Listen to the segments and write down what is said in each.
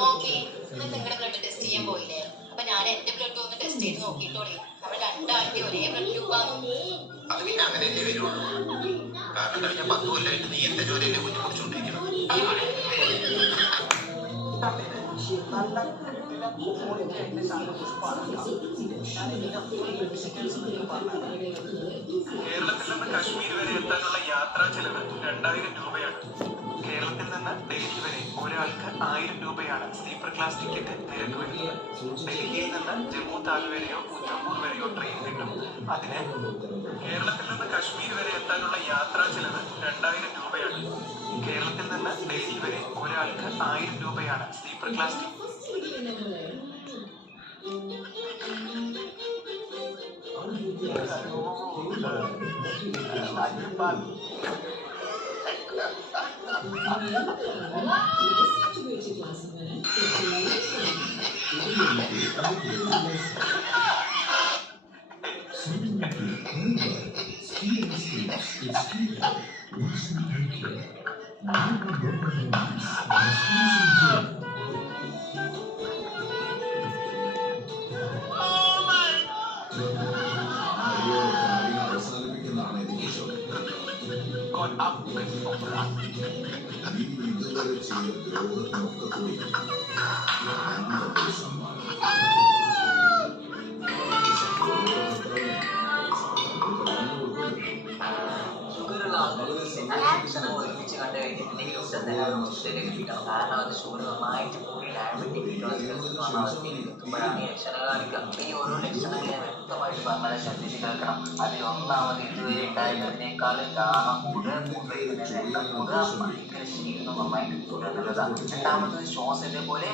നോക്കി നിങ്ങളുടെ blood test ചെയ്യാൻ പോയില്ലേ? അപ്പൊ ഞാൻ എന്റെ ബ്ലഡ് ഒന്ന് ടെസ്റ്റ് ചെയ്ത് നോക്കിയിട്ടോളേ. നമ്മൾ രണ്ടാളുടെ ഒരേ ബ്ലഡ് ഗ്രൂപ്പാണ്. അത് പിന്നെ അങ്ങനെയല്ലേ വരുള്ളൂ. കാരണം കഴിഞ്ഞ 10 കൊല്ലമായിട്ട് നീ എന്റെ ജോലിയിലെ കുറ്റപ്പെടുത്തിക്കൊണ്ടിരിക്കണം. കേരളത്തിൽ നിന്ന് കശ്മീർ വരെ എത്താനുള്ള യാത്രാ ചെലവ് 2000 രൂപയാണ്. കേരളത്തിൽ നിന്ന് ഡൽഹി വരെ ഒരാൾക്ക് 1000 രൂപയാണ് സ്ലീപ്പർ ക്ലാസ് ടിക്കറ്റ് നിരക്ക് വരുന്നത്. ഡൽഹിയിൽ നിന്ന് ജമ്മു താവി വരെയോ ഉദ്ധംപൂർ വരെയോ ട്രെയിൻ കിട്ടും. അതിന് കേരളത്തിൽ നിന്ന് കശ്മീർ വരെ എത്താനുള്ള യാത്രാ ചെലവ് 2000 രൂപയാണ്. കേരളത്തിൽ നിന്ന് ഡൽഹി വരെ ഒരാൾക്ക് 1000 രൂപയാണ് സ്ലീപ്പർ ക്ലാസ് ടിക്കറ്റ്. ഒരുമിച്ച് കണ്ടു കഴിഞ്ഞിട്ടുണ്ടെങ്കിൽ ഉടൻ തന്നെ ഹോസ്പിറ്റലിലേക്ക് എത്തിക്കണം. കാരണം അത് ഷുഗർ നന്നായിട്ട് കൂടി ഡയബറ്റിക് എത്തുമ്പോഴാണ് ഈ ലക്ഷണങ്ങൾ കാണിക്കുക. ഈ ഓരോ ലക്ഷണങ്ങളെ വ്യക്തമായിട്ട് പറഞ്ഞാൽ ശ്രദ്ധിച്ച് കേൾക്കണം. അതിൽ ഒന്നാമത് ഇതുവരെ ഉണ്ടായിരുന്നതിനേക്കാളും കാരണം ഭയങ്കര ക്ഷീണം നന്നായിട്ട് തുടരുന്നതാണ്. രണ്ടാമത് ശ്വാസത്തെ പോലെ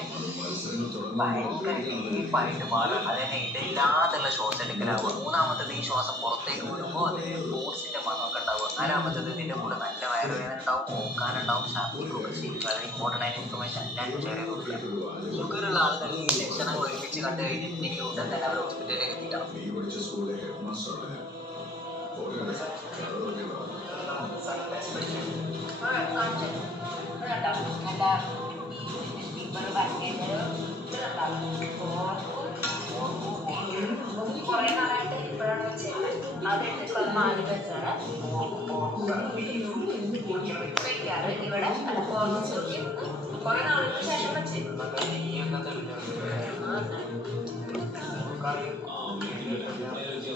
ഭയങ്കര ഡീപ്പായിട്ട് മാറുക, അതിനെ ഇടയില്ലാതുള്ള ശ്വാസം എടുക്കലാവുക. മൂന്നാമത്തത് ഈ ശ്വാസം പുറത്തേക്ക് വിടുമ്പോൾ അതിന് ഫോഴ്സിന്റെ മണമൊക്കെ ഉണ്ടാവുക. നാലാമത്തത് ഇതിന്റെ കൂടെ നല്ല വയറുവേദന ഉണ്ടാവും, നോക്കാനുണ്ടാവും, ഛർദ്ദിക്കുകയൊക്കെ ചെയ്യും. വളരെ ഇമ്പോർട്ടൻ്റ് ആയ ഇൻഫർമേഷൻ എല്ലാവരും ഷെയർ ചെയ്തിട്ടില്ല. ഷുഗറുള്ള ആളുകൾ ഈ ലക്ഷണങ്ങൾ ഒരുമിച്ച് കണ്ടു കഴിഞ്ഞിട്ടുണ്ടെങ്കിൽ ഉടൻ തന്നെ അവർ ഹോസ്പിറ്റലിലേക്ക് എത്തിക്കണം. കുറെ നാളായിട്ട് ഇപ്പോഴാണ് വെച്ചത്. അതെടുത്ത് മാറി വെച്ചാണ് വെക്കാറ്. ഇവിടെ കുറെ നാളുകൾക്ക് ശേഷം വെച്ച്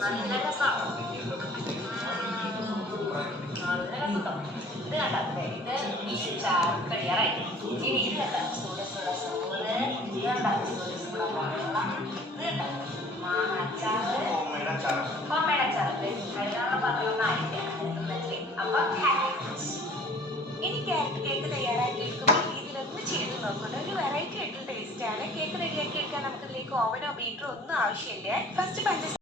നല്ല രസമാണ്. ഇത് കണ്ടേ, ഇത് ചാറ് കഴിയാറായി. ഇനി ഇത് കണ്ട സുട സുട സൂട്, ഇത് കണ്ട സുട സുട വെള്ളം, ഇത് കണ്ട മാങ്ങാച്ചാറ്, കൊമ്മയുടെ അച്ചാറ്. കഴിഞ്ഞ പറഞ്ഞൊന്നും ആയിരിക്കാം. അപ്പൊ ഇനി ക്യാരറ്റ് കേക്ക് തയ്യാറാക്കിയിരിക്കുമ്പോൾ രീതിയിലൊന്ന് ചെയ്ത് നോക്കുന്നത് ഒരു വെറൈറ്റി ആയിട്ടുള്ള ടേസ്റ്റ് ആണ്. കേക്ക് റെഡിയാക്കി എടുക്കാൻ നമുക്ക് ഇതിലേക്ക് ഓവനോ ബീറ്ററോ ഒന്നും ആവശ്യമില്ല. ഫസ്റ്റ്